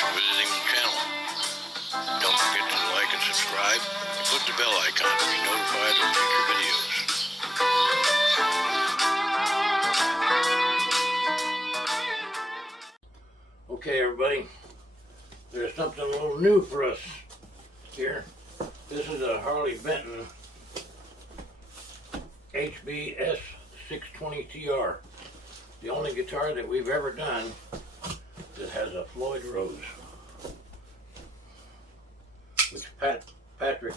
for visiting the channel. Don't forget to like and subscribe and click the bell icon to be notified of future videos. Okay, everybody, there's something a little new for us here. This is a Harley Benton HB S-620 TR. The only guitar that we've ever done that has a Floyd Rose, which Patrick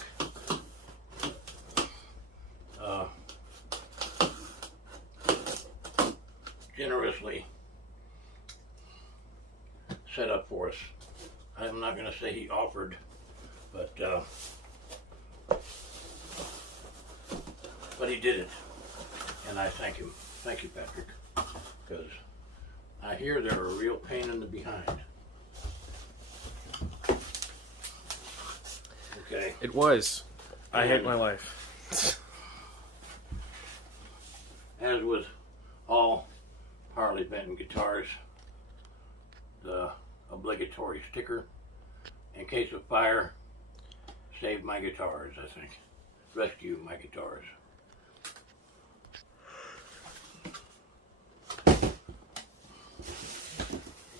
generously set up for us. I'm not going to say he offered, but he did it, and I thank him. Thank you, Patrick, because I hear they're a real pain in the behind. Okay. It was. I hate my life. As with all Harley Benton guitars, the obligatory sticker, in case of fire, save my guitars, I think. Rescue my guitars.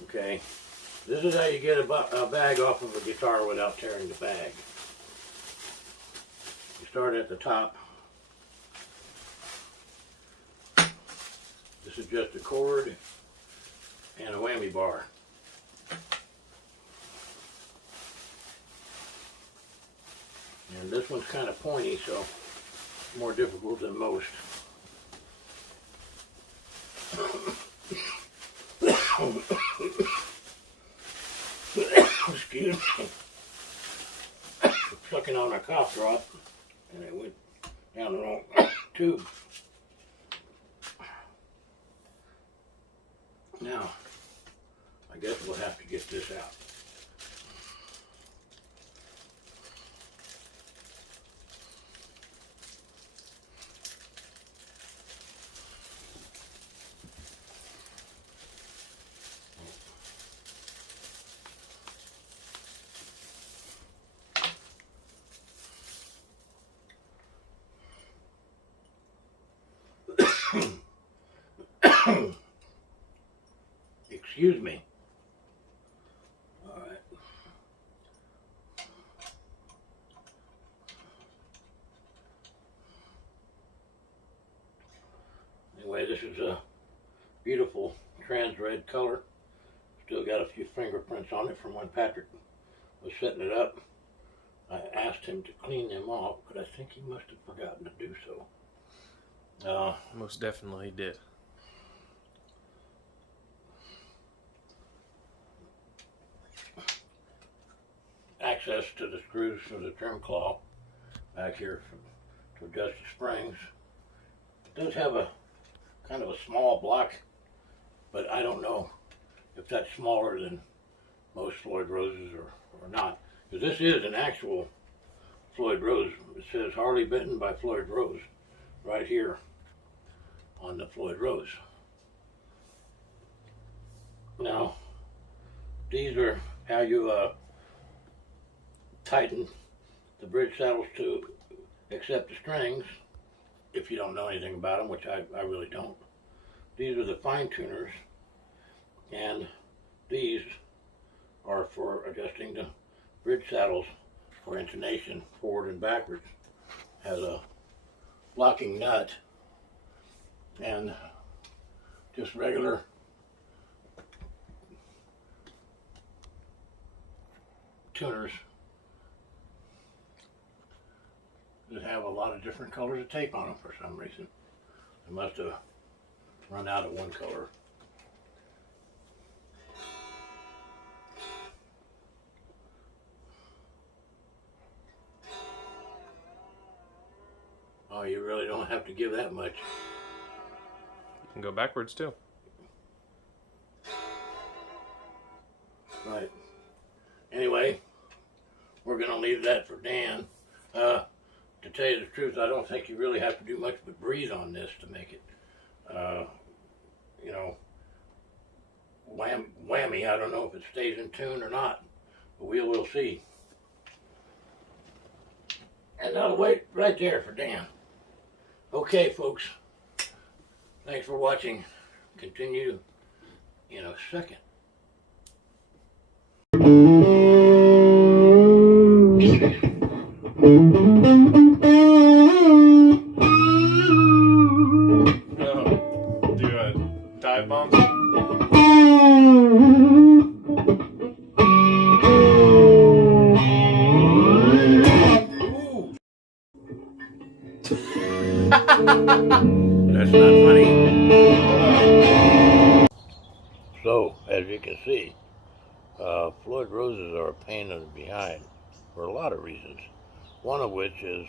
Okay, this is how you get a bag off of a guitar without tearing the bag. You start at the top. This is just a cord and a whammy bar. And this one's kind of pointy, so more difficult than most. Excuse me. Sucking on a cough drop, and it went down the wrong tube. Now, I guess we'll have to get this out. Excuse me. All right. Anyway, this is a beautiful trans red color. Still got a few fingerprints on it from when Patrick was setting it up. I asked him to clean them off, but I think he must have forgotten to do so. Most definitely did. Access to the screws for the trim claw back here to adjust the springs. It does have a kind of a small block, but I don't know if that's smaller than most Floyd Roses or not. Because this is an actual Floyd Rose. It says Harley Benton by Floyd Rose right here on the Floyd Rose. Now, these are how you tighten the bridge saddles to accept the strings, if you don't know anything about them, which I really don't. These are the fine tuners, and these are for adjusting the bridge saddles for intonation forward and backwards. Has a locking nut and just regular tuners that have a lot of different colors of tape on them for some reason. They must have run out of one color. Oh, you really don't have to give that much. You can go backwards too. Right. Anyway, we're going to leave that for Dan. To tell you the truth, I don't think you really have to do much but breathe on this to make it, you know, whammy. I don't know if it stays in tune or not, but we'll see. And I'll wait right there for Dan. Okay, folks. Thanks for watching. Continue in a second. Do a dive bomb. That's not funny. So, as you can see, Floyd roses are a pain in the behind for a lot of reasons. One of which is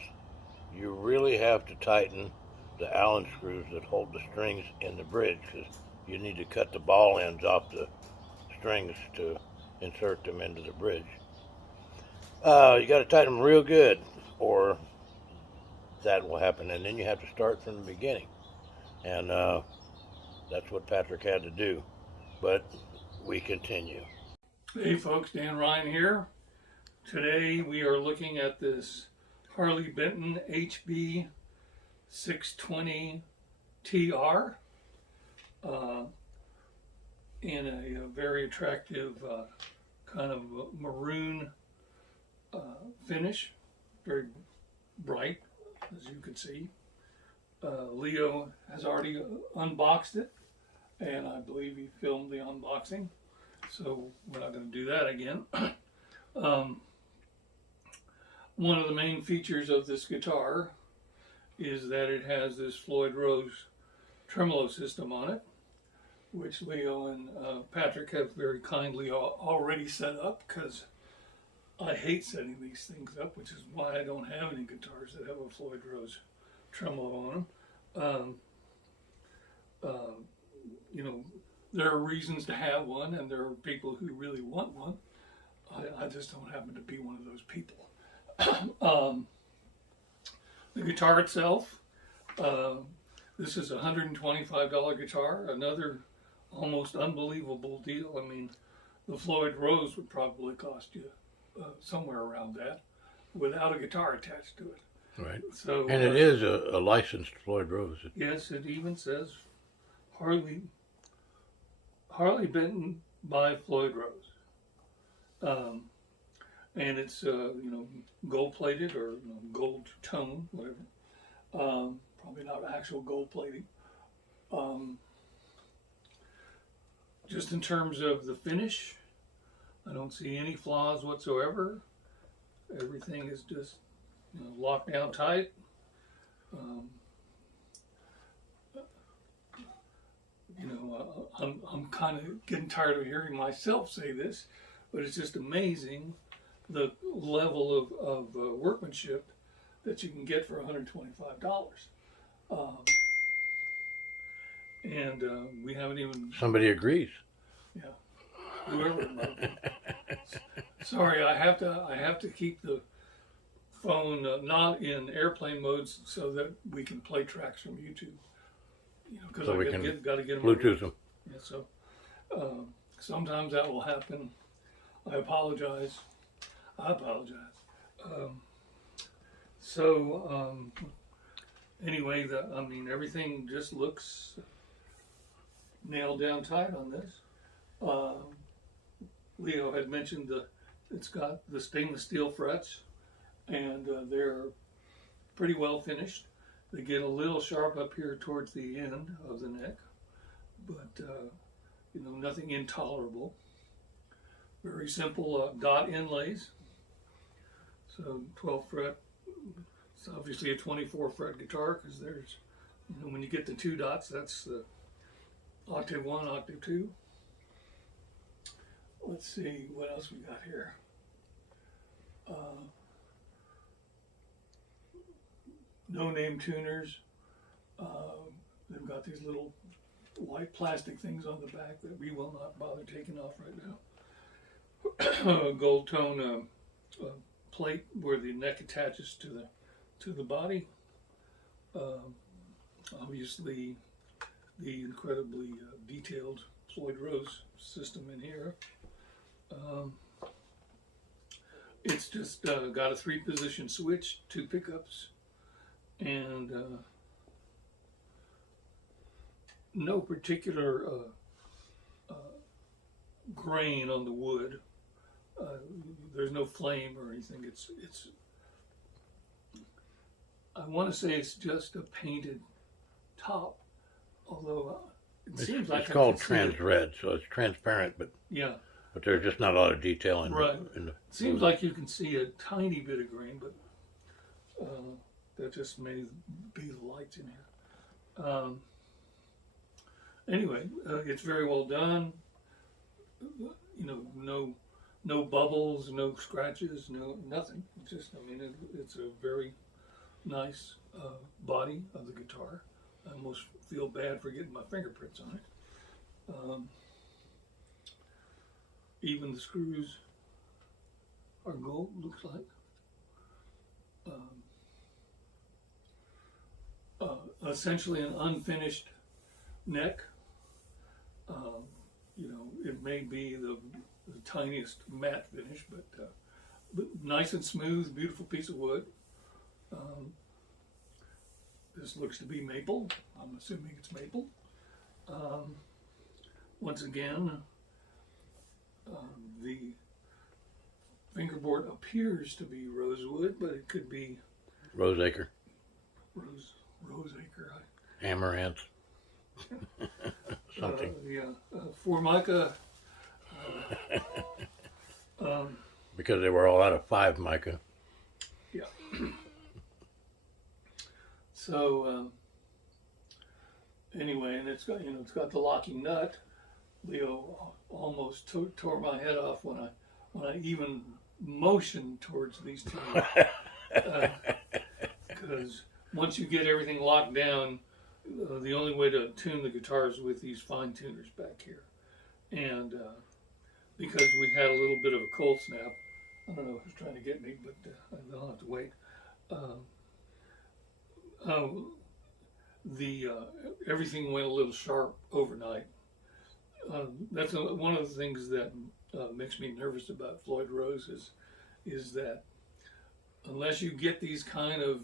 you really have to tighten the Allen screws that hold the strings in the bridge, because you need to cut the ball ends off the strings to insert them into the bridge. You got to tighten them real good, or that will happen, and then you have to start from the beginning, and that's what Patrick had to do. But we continue. Hey folks, Dan Ryan here. Today we are looking at this Harley Benton HB 620 TR in a very attractive kind of maroon finish, very bright, as you can see. Leo has already unboxed it, and I believe he filmed the unboxing, so we're not going to do that again. One of the main features of this guitar is that it has this Floyd Rose tremolo system on it, which Leo and Patrick have very kindly already set up, because I hate setting these things up, which is why I don't have any guitars that have a Floyd Rose tremolo on them. You know, there are reasons to have one, and there are people who really want one. I just don't happen to be one of those people. The guitar itself, this is a $125 guitar, another almost unbelievable deal. I mean, the Floyd Rose would probably cost you somewhere around that without a guitar attached to it. Right. So, And it is a licensed Floyd Rose. yes, it even says Harley Benton by Floyd Rose. And it's you know, gold plated, or you know, gold tone, whatever. Probably not actual gold plating. Just in terms of the finish, I don't see any flaws whatsoever. Everything is just, you know, locked down tight. You know, I'm kind of getting tired of hearing myself say this, but it's just amazing the level of workmanship that you can get for $125. And we haven't even... Somebody agrees. Yeah. Whoever. Sorry, I have to keep the phone not in airplane modes so that we can play tracks from YouTube. You know, because So we got to get them Bluetooth them. Yeah, so sometimes that will happen. I apologize. Anyway, I mean, everything just looks nailed down tight on this. Leo had mentioned it's got the stainless steel frets, and they're pretty well finished. They get a little sharp up here towards the end of the neck, but you know, nothing intolerable. Very simple dot inlays. So 12 fret. It's obviously a 24 fret guitar, because there's, you know, when you get the two dots, that's the octave 1, octave 2. Let's see what else we got here. No name tuners. They've got these little white plastic things on the back that we will not bother taking off right now. Gold tone plate where the neck attaches to the body. Obviously, the incredibly detailed Floyd Rose system in here. It's just got a 3-position switch, 2 pickups, and no particular grain on the wood. There's no flame or anything. It's I want to say it's just a painted top, although it seems like it's called trans red, so it's transparent, but yeah. But there's just not a lot of detail in Right. in the It seems like you can see a tiny bit of grain, but that just may be the lights in here. Anyway, it's very well done. You know, no bubbles, no scratches, nothing. It's just, I mean, it's a very nice body of the guitar. I almost feel bad for getting my fingerprints on it. Even the screws are gold, looks like. Essentially an unfinished neck. You know, it may be the tiniest matte finish, but nice and smooth, beautiful piece of wood. This looks to be maple. I'm assuming it's maple. Once again, the fingerboard appears to be rosewood, but it could be roseacre, roseacre. amaranth, something. Formica. Because they were all out of 5 mica. Yeah. So anyway, and it's got the locking nut. Leo almost tore my head off when I even motioned towards these two, because once you get everything locked down, the only way to tune the guitar is with these fine tuners back here, and because we had a little bit of a cold snap, I don't know who's trying to get me, but they'll have to wait. Everything went a little sharp overnight. That's one of the things that makes me nervous about Floyd Rose is that unless you get these kind of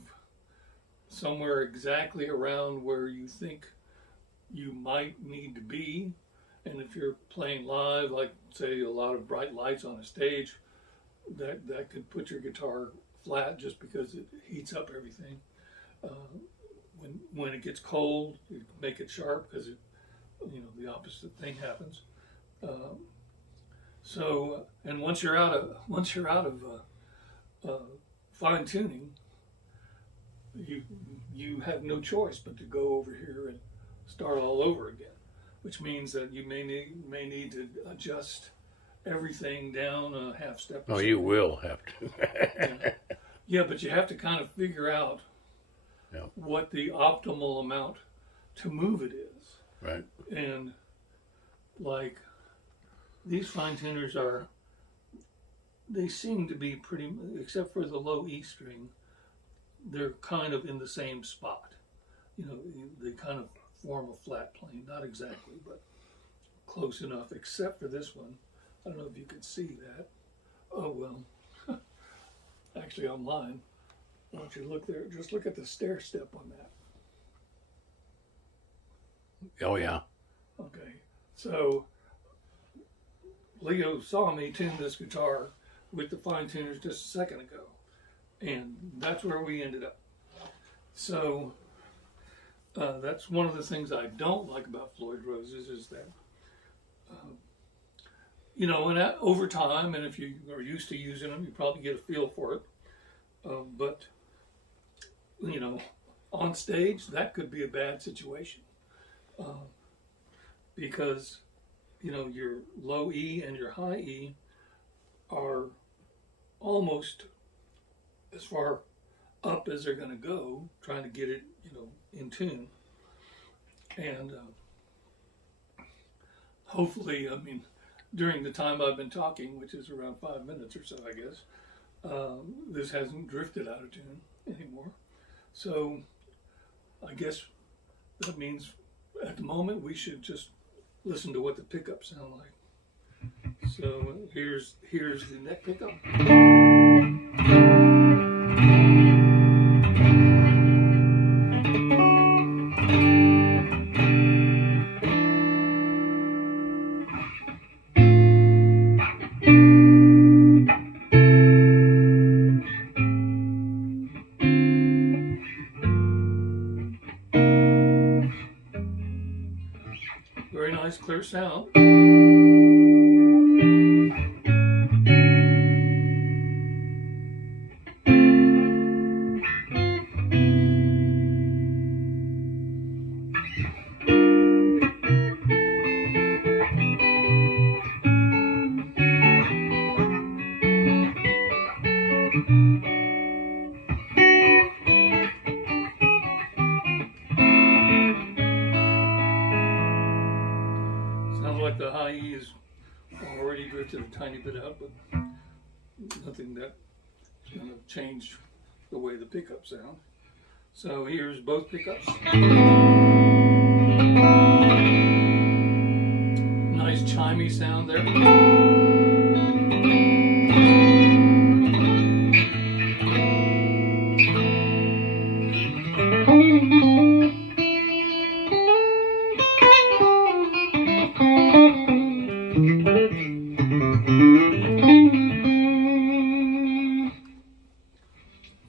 somewhere exactly around where you think you might need to be, and if you're playing live, like say a lot of bright lights on a stage, that could put your guitar flat just because it heats up everything. When it gets cold, you make it sharp because the opposite thing happens. And once you're out of fine tuning, you have no choice but to go over here and start all over again, which means that you may need to adjust everything down a half step. Oh, you will have to. Yeah, but you have to kind of figure out what the optimal amount to move it is. Right. And like these fine tuners they seem to be pretty, except for the low E string, they're kind of in the same spot. They kind of form a flat plane, not exactly, but close enough, except for this one. I don't know if you can see that. Oh, well, actually on mine, why don't you look there, just look at the stair step on that. Oh, yeah. Okay, so Leo saw me tune this guitar with the fine tuners just a second ago, and that's where we ended up. So that's one of the things I don't like about Floyd Roses is that, and over time, and if you are used to using them, you probably get a feel for it. But on stage, that could be a bad situation. Because your low E and your high E are almost as far up as they're going to go, trying to get it in tune, and hopefully, during the time I've been talking, which is around 5 minutes or so, I guess, this hasn't drifted out of tune anymore. So I guess that means at the moment we should just listen to what the pickups sound like. So here's the neck pickup. Very nice, clear sound. Sounds like the high E is already drifted a tiny bit out, but nothing that's going to change the way the pickups sound. So here's both pickups. Nice chimey sound there.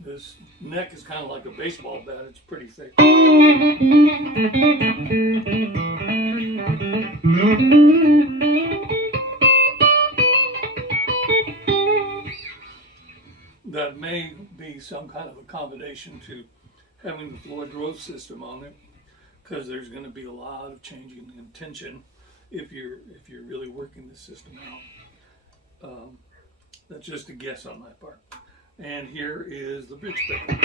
This neck is kind of like a baseball bat, it's pretty thick. That may be some kind of accommodation to having the Floyd Rose system on it, because there's going to be a lot of changing in tension if you're really working the system out. That's just a guess on my part. And here is the bridge pickup.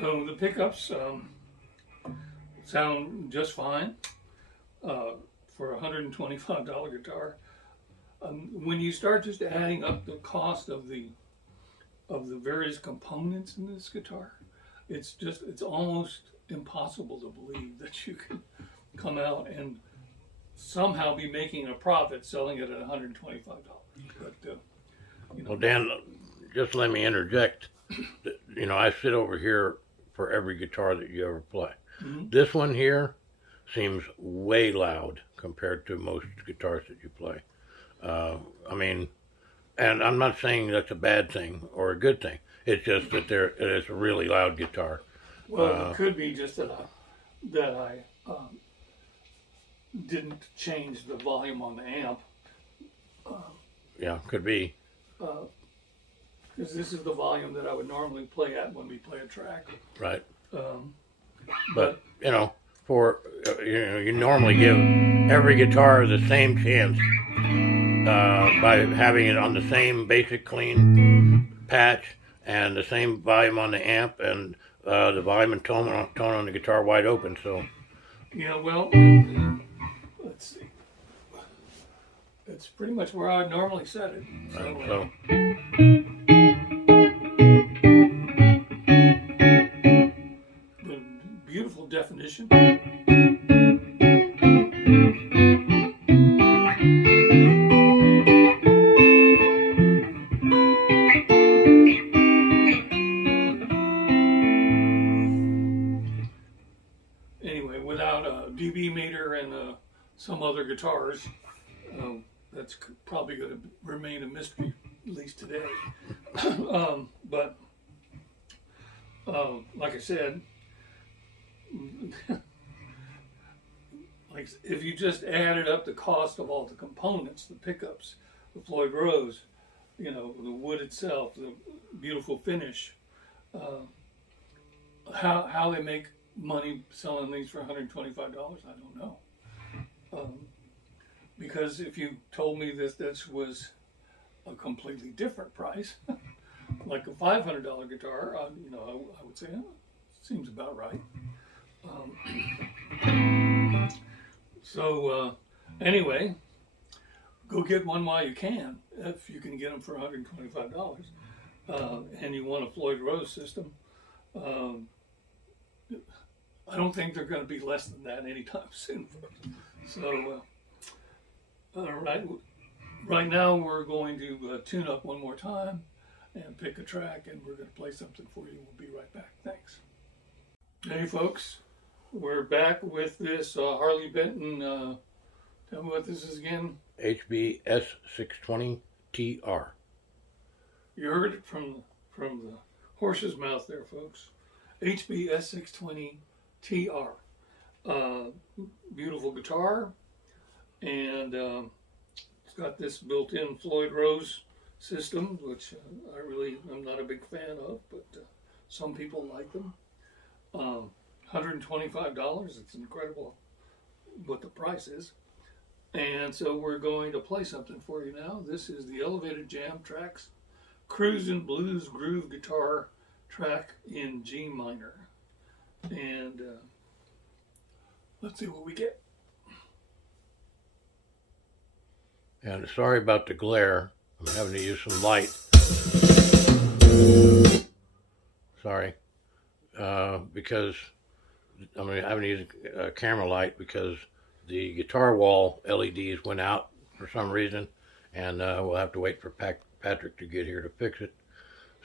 So the pickups sound just fine for a $125 guitar. When you start just adding up the cost of the various components in this guitar, it's almost impossible to believe that you can come out and somehow be making a profit selling it at $125. But Well, Dan, just let me interject. You know, I sit over here for every guitar that you ever play. Mm-hmm. This one here seems way loud compared to most guitars that you play. I mean, and I'm not saying that's a bad thing or a good thing. It's just that it is a really loud guitar. Well, it could be just that I didn't change the volume on the amp. Yeah, could be. Because this is the volume that I would normally play at when we play a track. Right. But You know, you normally give every guitar the same chance by having it on the same basic clean patch and the same volume on the amp and the volume and tone on the guitar wide open. So yeah, well, let's see. It's pretty much where I would normally set it. so The beautiful definition. Anyway, without a dB meter and some other guitars, that's probably going to remain a mystery, at least today. But like I said, like if you just added up the cost of all the components, the pickups, the Floyd Rose, you know, the wood itself, the beautiful finish, how they make money selling these for $125, I don't know. Because if you told me that this was a completely different price, like a $500 guitar, you know, I would say, oh, seems about right. Anyway, go get one while you can, if you can get them for $125, and you want a Floyd Rose system. I don't think they're going to be less than that anytime soon. So, right now we're going to tune up one more time and pick a track, and we're going to play something for you. We'll be right back. Thanks. Hey folks, we're back with this Harley Benton. Tell me what this is again. HB S-620 TR. You heard it from the horse's mouth there, folks. HB S-620 TR. Beautiful guitar, and it's got this built-in Floyd Rose system, which I'm not a big fan of, but some people like them. $125, it's incredible what the price is. And so we're going to play something for you now. This is the Elevated Jam Tracks Cruisin' Blues Groove Guitar track in G minor. And let's see what we get. And sorry about the glare. I'm having to use some light. Sorry. Because I'm having to use a camera light because the guitar wall LEDs went out for some reason, and we'll have to wait for Patrick to get here to fix it.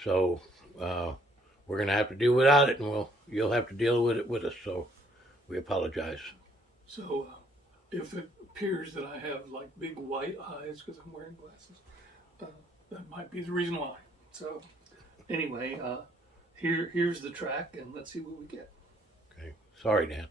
So we're going to have to deal without it, and you'll have to deal with it with us. So we apologize. So if it appears that I have like big white eyes because I'm wearing glasses, that might be the reason why. So anyway, here's the track, and let's see what we get. Okay. Sorry, Dan.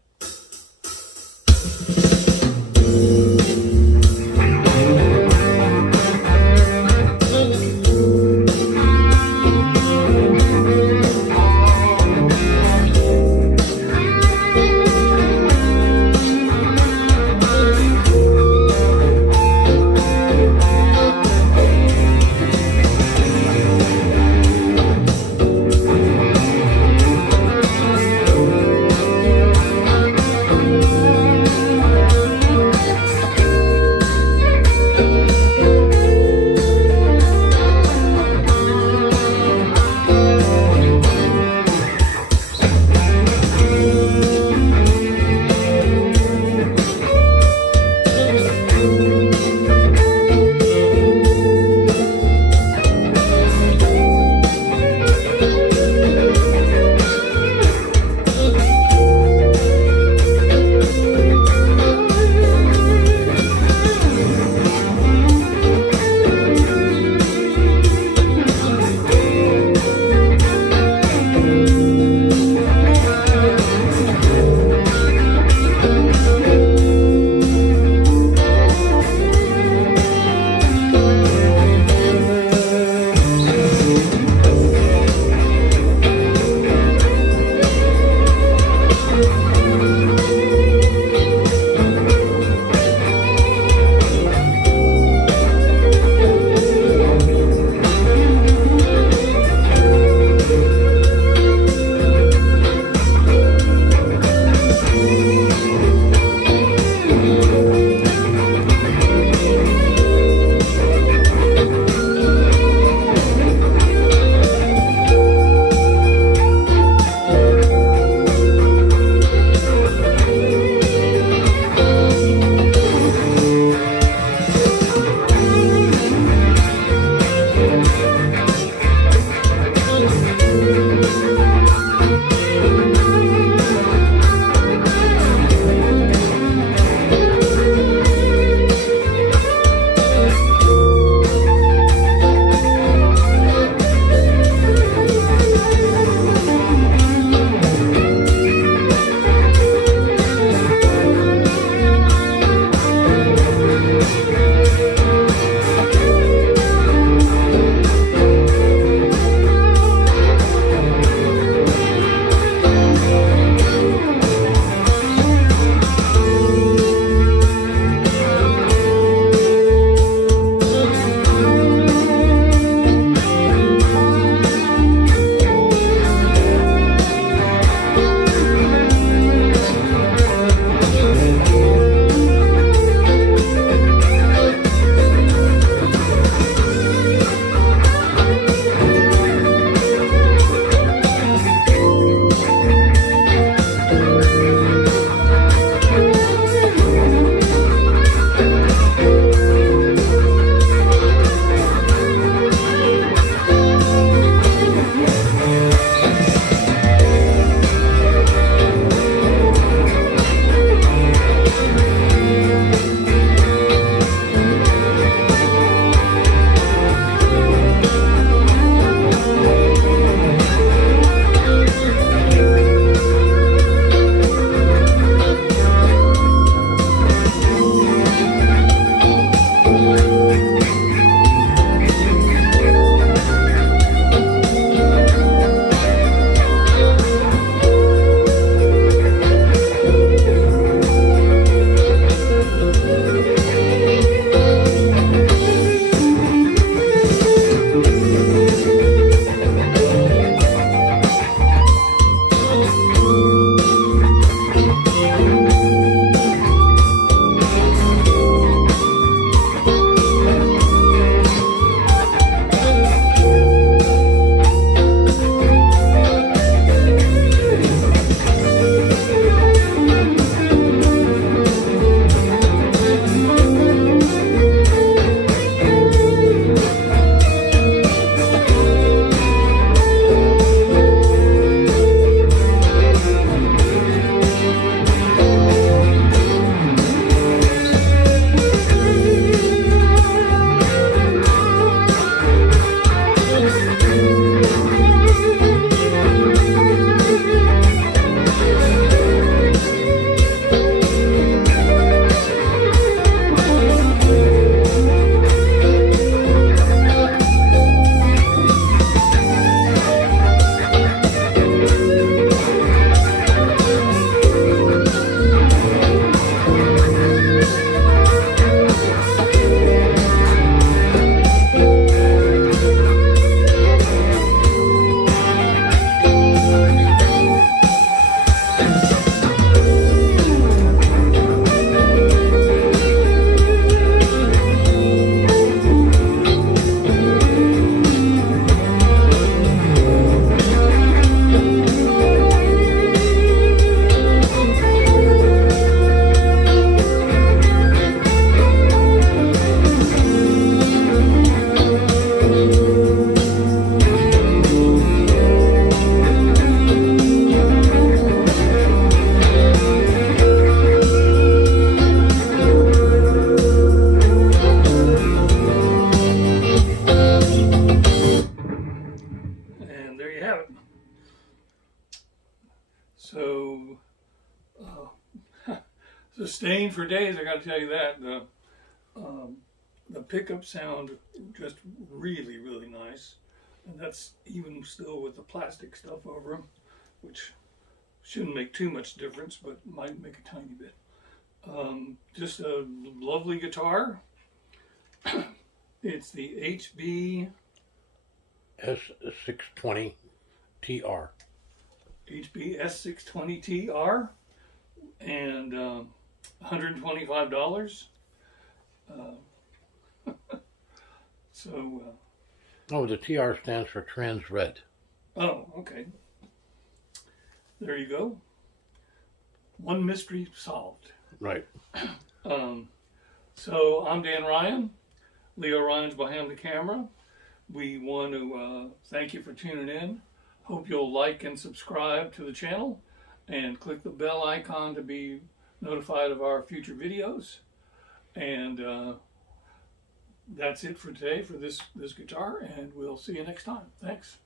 sustained for days. I got to tell you that the pickup sound just really, really nice, and that's even still with the plastic stuff over them, which shouldn't make too much difference, but might make a tiny bit. Just a lovely guitar. It's the HB S-620 TR. HB S-620 TR, and $125. Oh, the TR stands for Trans Red. Oh, okay. There you go. One mystery solved. Right. So I'm Dan Ryan. Leo Ryan's behind the camera. We want to thank you for tuning in. Hope you'll like and subscribe to the channel and click the bell icon to be notified of our future videos. And that's it for today for this guitar, and we'll see you next time. Thanks.